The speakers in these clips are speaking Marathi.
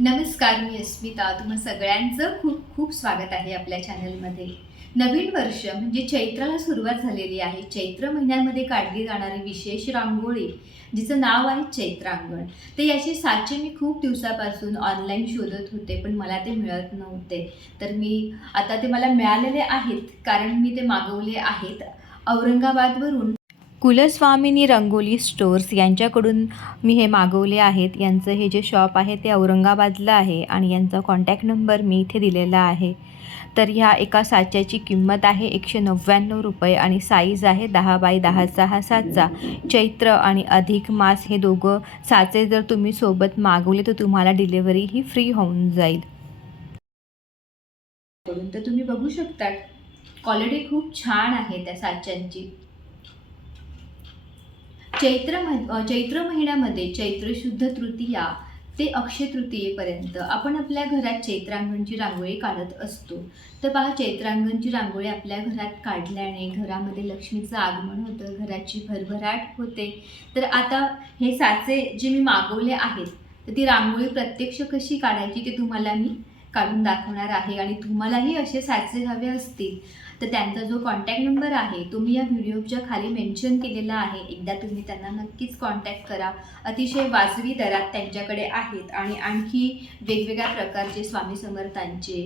नमस्कार, मी अस्मिता. तुम्हा सगळ्यांचं खूप खूप स्वागत आहे आपल्या चॅनलमध्ये. नवीन वर्ष म्हणजे चैत्राला सुरुवात झालेली आहे. चैत्र महिन्यामध्ये काढली जाणारी विशेष रांगोळी, जिचं नाव आहे चैत्रांगण. तर याचे साचे मी खूप दिवसापासून ऑनलाईन शोधत होते, पण मला ते मिळत नव्हते. तर आता ते मला मिळालेले आहेत, कारण मी ते मागवले आहेत औरंगाबादवरून. कुलस्वामिनी रंगोली स्टोअर्स यांच्याकडून मी हे मागवले आहेत. यांचं हे जे शॉप आहे ते औरंगाबादला आहे आणि यांचा कॉन्टॅक्ट नंबर मी इथे दिलेला आहे. तर ह्या एका साच्याची किंमत आहे ₹199 आणि साईज आहे 10x10चा हा साचा. चैत्र आणि अधिक मास हे दोघं साचे जर तुम्ही सोबत मागवले तर तुम्हाला डिलिव्हरी ही फ्री होऊन जाईल. तर तुम्ही बघू शकता, क्वालिटी खूप छान आहे त्या साच्यांची. चैत्र महिन्यामध्ये चैत्र शुद्ध तृतीया ते अक्षय तृतीयेपर्यंत आपण आपल्या घरात चैत्रांगणची रांगोळी काढत असतो. तर पहा, चैत्रांगणची रांगोळी आपल्या घरात काढल्याने घरामध्ये लक्ष्मीचं आगमन होतं, घराची भरभराट होते. तर आता हे साचे जे मी मागवले आहेत, तर ती रांगोळी प्रत्यक्ष कशी काढायची ते तुम्हाला मी काढून दाखवणार आहे. आणि तुम्हालाही असे साचे हवे असतील तर त्यांचा जो कॉन्टॅक्ट नंबर आहे तो मी या व्हिडिओच्या खाली मेन्शन केलेला आहे. एकदा तुम्ही त्यांना नक्कीच कॉन्टॅक्ट करा. अतिशय वाजवी दरात त्यांच्याकडे आहेत आणि आणखी वेगवेगळ्या प्रकारचे स्वामी समर्थांचे,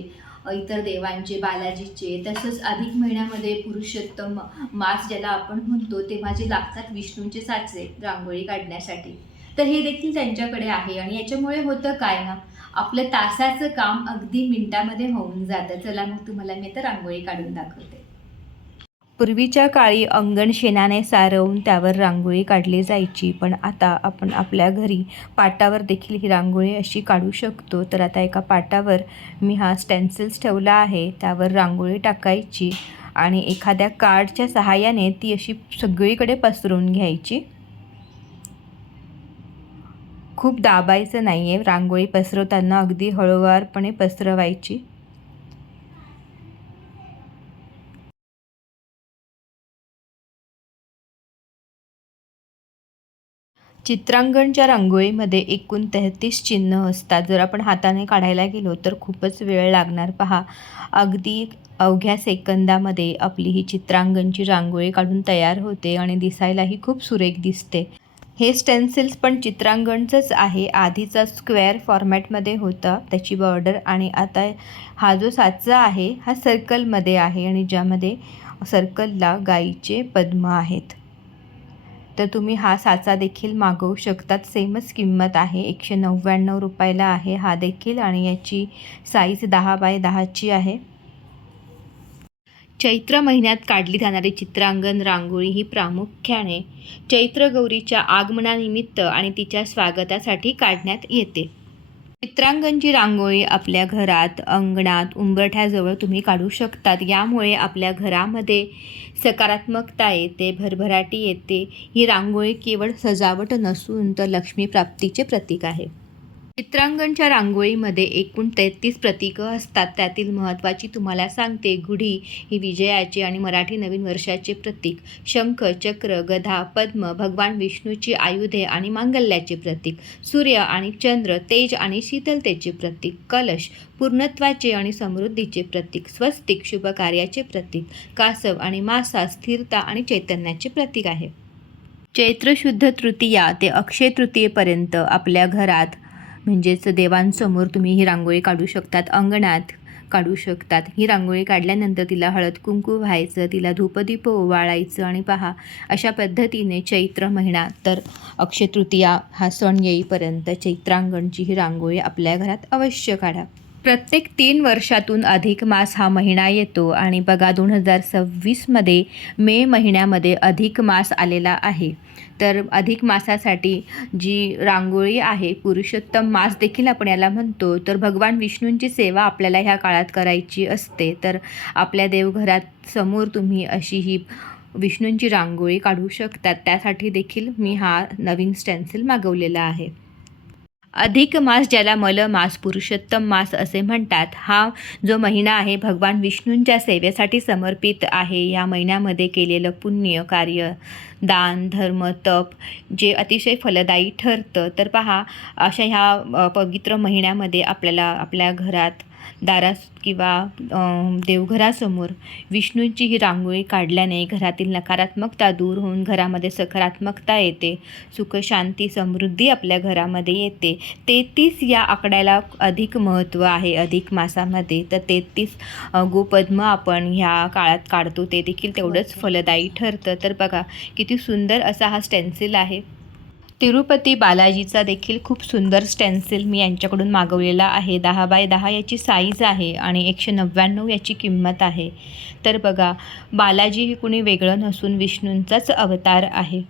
इतर देवांचे, बालाजीचे, तसंच अधिक महिन्यामध्ये पुरुषोत्तम मास ज्याला आपण म्हणतो तेव्हा जे लागतात विष्णूंचे साचे रांगोळी काढण्यासाठी, तर हे देखील त्यांच्याकडे आहे. आणि याच्यामुळे होतं काय ना, आपलं तासाचं काम अगदी मिनिटामध्ये होऊन जातं. चला मग तुम्हाला मी आता रांगोळी काढून दाखवते. पूर्वीच्या काळी अंगण शेणाने सारवून त्यावर रांगोळी काढली जायची, पण आता आपण आपल्या घरी पाटावर देखील ही रांगोळी अशी काढू शकतो. तर आता एका पाटावर मी हा स्टेन्सिल्स ठेवला आहे, त्यावर रांगोळी टाकायची आणि एखाद्या कार्डच्या सहाय्याने ती अशी सगळीकडे पसरवून घ्यायची. खूप दाबायचं नाही आहे, रांगोळी पसरवताना अगदी हळूवारपणे पसरवायची. चित्रांगणच्या रांगोळीमध्ये एकूण 33 चिन्ह असतात. जर आपण हाताने काढायला गेलो तर खूपच वेळ लागणार. पहा, अगदी अवघ्या सेकंदामध्ये आपली ही चित्रांगणची रांगोळी काढून तयार होते आणि दिसायलाही खूप सुरेख दिसते. हे स्टेन्सिल्स पण चित्रांगणचंच आहे. आधीचा स्क्वेअर फॉर्मॅटमध्ये होता त्याची बॉर्डर, आणि आता हा जो साचा आहे हा सर्कलमध्ये आहे आणि ज्यामध्ये सर्कलला गाईचे पद्म आहेत. तर तुम्ही हा साचा देखील मागवू शकतात. सेमच किंमत आहे, ₹199 आहे हा देखील, आणि याची साईज 10x10ची आहे. चैत्र महिन्यात काढली जाणारी चित्रांगण रांगोळी ही प्रामुख्याने चैत्र गौरीच्या आगमनानिमित्त आणि तिच्या स्वागतासाठी काढण्यात येते. चित्रांगणची रांगोळी आपल्या घरात, अंगणात, उंबरठ्याजवळ तुम्ही काढू शकतात. यामुळे आपल्या घरामध्ये सकारात्मकता येते, भरभराटी येते. ही रांगोळी केवळ सजावट नसून तर लक्ष्मी प्राप्तीचे प्रतीक आहे. चित्रांगणच्या रांगोळीमध्ये एकूण 33 प्रतीकं असतात. त्यातील महत्त्वाची तुम्हाला सांगते. गुढी ही विजयाचे आणि मराठी नवीन वर्षाचे प्रतीक. शंख, चक्र, गदा, पद्म भगवान विष्णूची आयुधे आणि मांगल्याचे प्रतीक. सूर्य आणि चंद्र तेज आणि शीतलतेचे प्रतीक. कलश पूर्णत्वाचे आणि समृद्धीचे प्रतीक. स्वस्तिक शुभ कार्याचे प्रतीक. कासव आणि मासा स्थिरता आणि चैतन्याचे प्रतीक आहे. चैत्र शुद्ध तृतीया ते अक्षय तृतीयेपर्यंत आपल्या घरात म्हणजेच देवांसमोर तुम्ही ही रांगोळी काढू शकतात, अंगणात काढू शकतात. ही रांगोळी काढल्यानंतर तिला हळद कुंकू व्हायचं, तिला धूपदीप ओवाळायचं आणि पहा, अशा पद्धतीने चैत्र महिना तर अक्षय तृतीया हा सण येईपर्यंत चैत्रांगणची ही रांगोळी आपल्या घरात अवश्य काढा. प्रत्येक 3 वर्षातून अधिक मास हा महिना येतो आणि बघा 2026मध्ये मे महिन्यामध्ये अधिक मास आलेला आहे. तर अधिक मासासाठी जी रांगोळी आहे, पुरुषोत्तम मास देखील आपण याला म्हणतो, तर भगवान विष्णूंची सेवा आपल्याला ह्या काळात करायची असते. तर आपल्या देवघरात समोर तुम्ही अशी ही विष्णूंची रांगोळी काढू शकतात. त्यासाठी देखील मी हा नवीन स्टेन्सिल मागवलेला आहे. अधिक मास, ज्याला मलमास, पुरुषोत्तम मास असे म्हणतात, हा जो महिना आहे भगवान विष्णूंच्या सेवेसाठी समर्पित आहे. या महिन्यामध्ये केलेलं पुण्य कार्य, दान, धर्म, तप जे अतिशय फलदायी ठरतं. तर पहा, अशा ह्या पवित्र महिन्यामध्ये आपल्याला आपल्या घरात, दारात किंवा देवघरासमोर विष्णूंची ही रांगोळी काढल्याने घरातील नकारात्मकता दूर होऊन घरामध्ये सकारात्मकता येते. सुख, शांती, समृद्धी आपल्या घरामध्ये येते. 33 या आकड्याला अधिक महत्त्व आहे अधिक मासामध्ये. तर 33 गोपद्म आपण ह्या काळात काढतो, ते देखील तेवढंच फलदायी ठरतं. तर बघा किती सुंदर असा हा स्टेन्सिल आहे. तिरुपती बालाजीचा देखील खूप सुंदर स्टेन्सिल मी यांच्याकडून मागवलेला आहे. 10x10 याची साईज आहे आणि 199 याची किंमत आहे. तर बघा, बालाजी हे कुणी वेगळं नसून विष्णूंचाच अवतार आहे.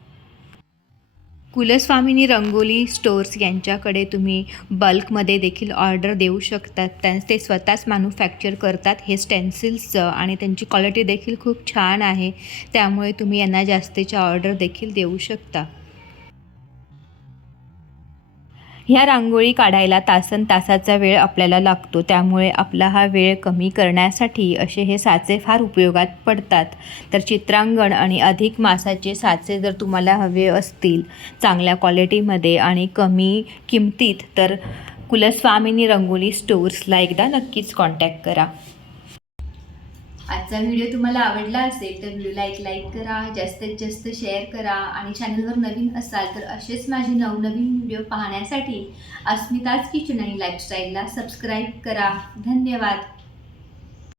कुलस्वामिनी रंगोली स्टोअर्स यांच्याकडे तुम्ही बल्कमध्ये देखील ऑर्डर देऊ शकतात. ते स्वतःच मॅन्युफॅक्चर करतात हे स्टेन्सिल्सचं आणि त्यांची क्वालिटी देखील खूप छान आहे. त्यामुळे तुम्ही यांना जास्तीच्या ऑर्डर देखील देऊ शकता. ह्या रांगोळी काढायला तासनतासाचा वेळ आपल्याला लागतो. त्यामुळे आपला हा वेळ कमी करण्यासाठी असे हे साचे फार उपयोगात पडतात. तर चित्रांगण आणि अधिक मासाचे साचे जर तुम्हाला हवे असतील चांगल्या क्वालिटीमध्ये आणि कमी किमतीत, तर कुलस्वामिनी रंगोली स्टोअर्सला एकदा नक्कीच कॉन्टॅक्ट करा. आजचा व्हिडिओ तुम्हाला आवडला असेल तर व्हिडिओला एक लाईक करा, जास्तीत जास्त शेअर करा आणि चॅनलवर नवीन असाल तर असेच माझे नवनवीन व्हिडिओ पाहण्यासाठी अस्मिताज किचन आणि लाईफस्टाईलला सबस्क्राईब करा. धन्यवाद.